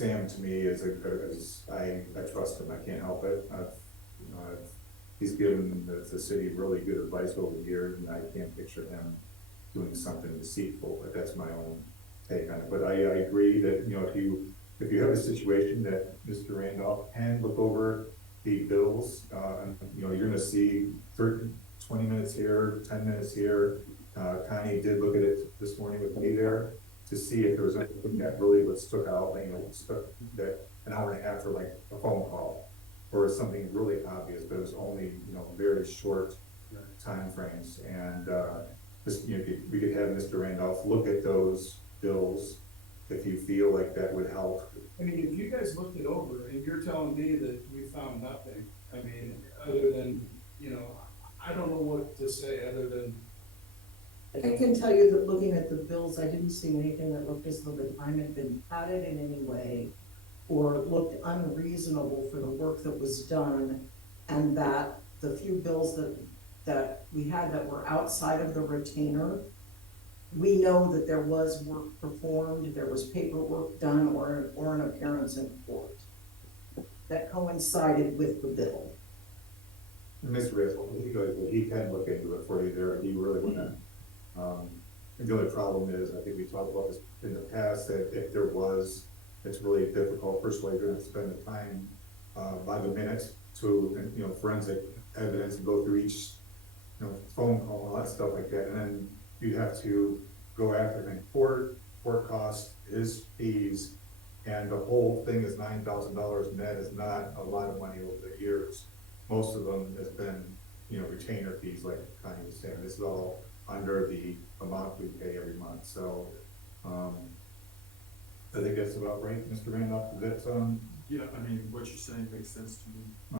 Sam to me is I trust him. I can't help it. He's given the city really good advice over the years, and I can't picture him doing something deceitful. But that's my own take on it. But I agree that if you have a situation that Mr. Randolph can look over the bills, and you're going to see 20 minutes here, 10 minutes here. Connie did look at it this morning with me there to see if there was anything that really was stuck out, stuck that an hour and a half for like a phone call or something really obvious, but it was only, very short time frames. And we could have Mr. Randolph look at those bills if you feel like that would help. I mean, if you guys looked it over and you're telling me that we found nothing, I mean, other than, I don't know what to say other than. I can tell you that looking at the bills, I didn't see anything that looked as though the time had been padded in any way or looked unreasonable for the work that was done, and that the few bills that we had that were outside of the retainer, we know that there was work performed, there was paperwork done, or an appearance in court that coincided with the bill. Mr. Rizzle, he can look into it for you there. He really wouldn't. The only problem is, I think we talked about this in the past, that if there was, it's really difficult. First of all, you're going to spend the time by the minute to, forensic evidence and go through each, phone call and all that stuff like that. And then you have to go after him in court costs, his fees, and the whole thing is $9,000, and that is not a lot of money over the years. Most of them has been, retainer fees, like Connie was saying. This is all under the amount we pay every month. So I think that's about right, Mr. Randolph. That's yeah, I mean, what you're saying makes sense to me.